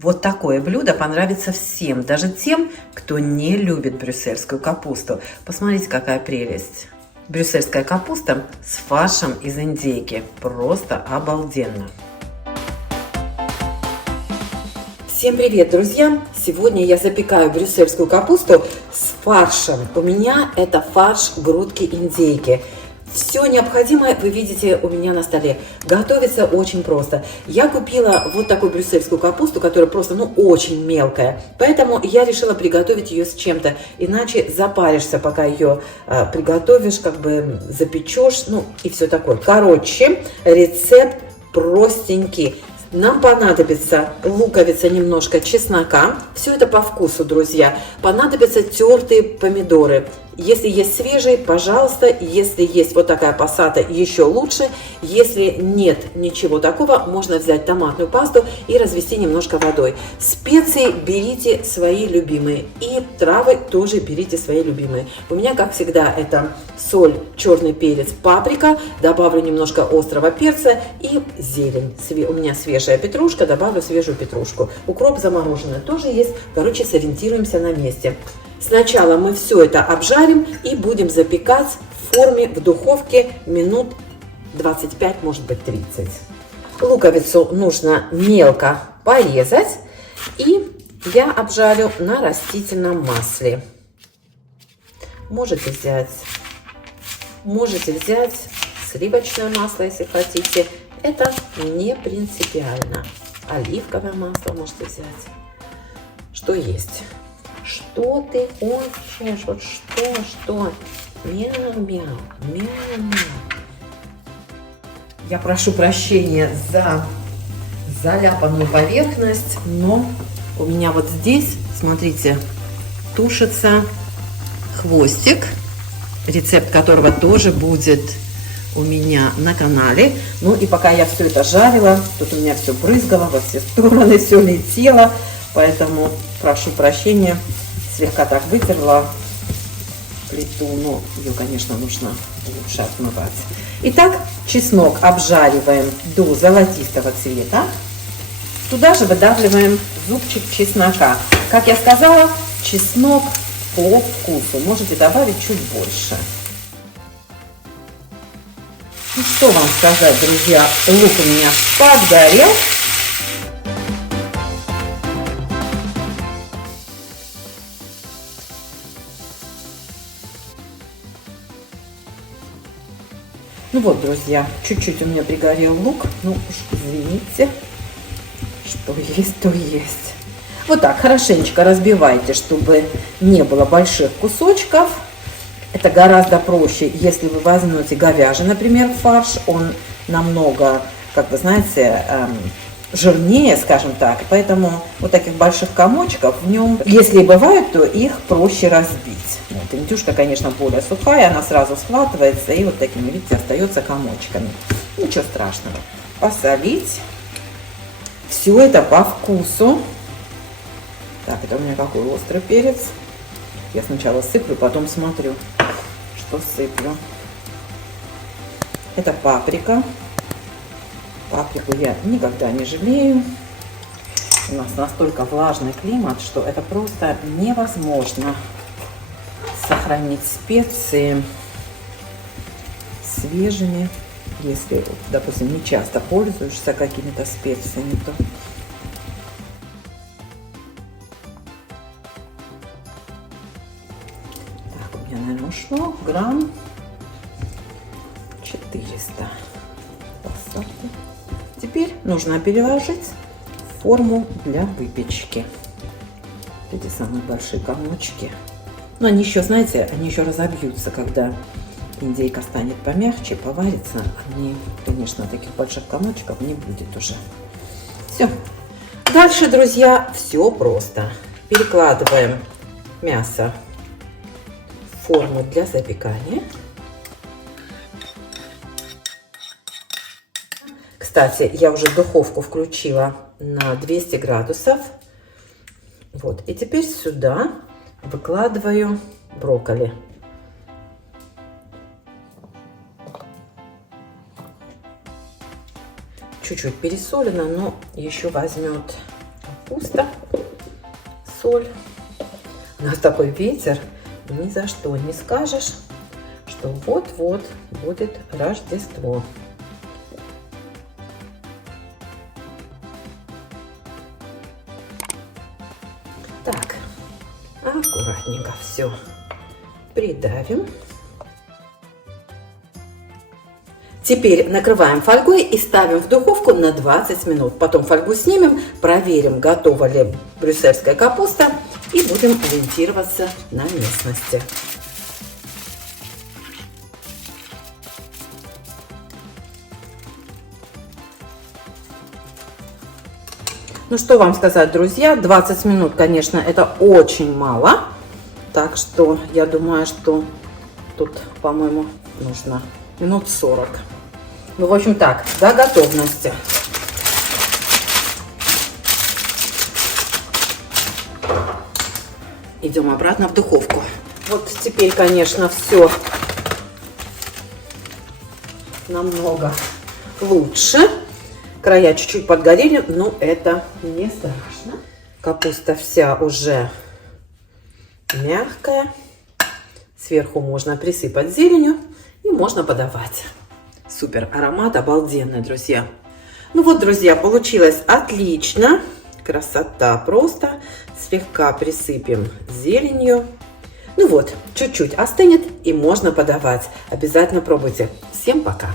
Вот такое блюдо понравится всем, даже тем, кто не любит брюссельскую капусту. Посмотрите, какая прелесть. Брюссельская капуста с фаршем из индейки. Просто обалденно. Всем привет, друзья! Сегодня я запекаю брюссельскую капусту с фаршем. У меня это фарш грудки индейки. Все необходимое вы видите у меня на столе. Готовится очень просто. Я купила вот такую брюссельскую капусту, которая просто, очень мелкая. Поэтому я решила приготовить ее с чем-то. Иначе запаришься, пока ее приготовишь, запечешь, и все такое. Короче, рецепт простенький. Нам понадобится луковица, немножко чеснока. Все это по вкусу, друзья. Понадобятся тертые помидоры. Если есть свежие, пожалуйста. Если есть вот такая пассата, еще лучше. Если нет ничего такого, можно взять томатную пасту и развести немножко водой. Специи берите свои любимые. И травы тоже берите свои любимые. У меня, как всегда, это соль, черный перец, паприка. Добавлю немножко острого перца и зелень. У меня свежая петрушка, добавлю свежую петрушку. Укроп замороженный тоже есть. Короче, сориентируемся на месте. Сначала мы все это обжарим и будем запекать в форме в духовке минут 25, может быть 30. Луковицу нужно мелко порезать, и я обжарю на растительном масле. Можете взять сливочное масло, если хотите. Это не принципиально. Оливковое масло можете взять. Что есть? Что ты хочешь? Вот что? Мяу-мяу. Я прошу прощения за заляпанную поверхность, но у меня вот здесь, смотрите, тушится хвостик, рецепт которого тоже будет у меня на канале. И пока я все это жарила, тут у меня все брызгало во все стороны, все летело, поэтому прошу прощения, слегка так вытерла плиту, но ее, конечно, нужно лучше отмывать. Итак, чеснок обжариваем до золотистого цвета. Туда же выдавливаем зубчик чеснока. Как я сказала, чеснок по вкусу. Можете добавить чуть больше. И что вам сказать, друзья, лук у меня подгорел. Вот, друзья, чуть-чуть у меня пригорел лук. Уж извините, что есть, то есть. Вот так, хорошенечко разбивайте, чтобы не было больших кусочков. Это гораздо проще, если вы возьмете говяжий, например, фарш. Он намного, жирнее, скажем так. Поэтому вот таких больших комочков в нем, если и бывают, то их проще разбить. Индюшка, конечно, более сухая, она сразу схватывается и вот такими, видите, остается комочками. Ничего страшного. Посолить. Все это по вкусу. Так, это у меня какой острый перец. Я сначала сыплю, потом смотрю, что сыплю. Это паприка. Паприку я никогда не жалею. У нас настолько влажный климат, что это просто невозможно сохранить специи свежими, если, допустим, не часто пользуешься какими-то специями, то так, у меня, наверное, ушло грамм 400 посадки. Теперь нужно переложить в форму для выпечки. Эти самые большие комочки. Но они еще, знаете, они еще разобьются, когда индейка станет помягче, поварится. Конечно, таких больших комочков не будет уже. Все. Дальше, друзья, все просто. Перекладываем мясо в форму для запекания. Кстати, я уже духовку включила на 200 градусов. Вот. И теперь сюда выкладываю брокколи. Чуть-чуть пересолено, но еще возьмет капуста, соль. У нас такой ветер, ни за что не скажешь, что вот-вот будет Рождество. Так, аккуратненько все придавим. Теперь накрываем фольгой и ставим в духовку на 20 минут. Потом фольгу снимем, проверим, готова ли брюссельская капуста, и будем ориентироваться на местности. Ну что вам сказать, друзья, 20 минут, конечно, это очень мало. Так что я думаю, что тут, по-моему, нужно минут 40. Ну, в общем, так, до готовности. Идем обратно в духовку. Вот теперь, конечно, все намного лучше. Края чуть-чуть подгорели, но это не страшно. Капуста вся уже мягкая. Сверху можно присыпать зеленью и можно подавать. Супер, аромат обалденный, друзья. Ну вот, друзья, получилось отлично. Красота просто. Слегка присыпем зеленью. Ну вот, чуть-чуть остынет и можно подавать. Обязательно пробуйте. Всем пока!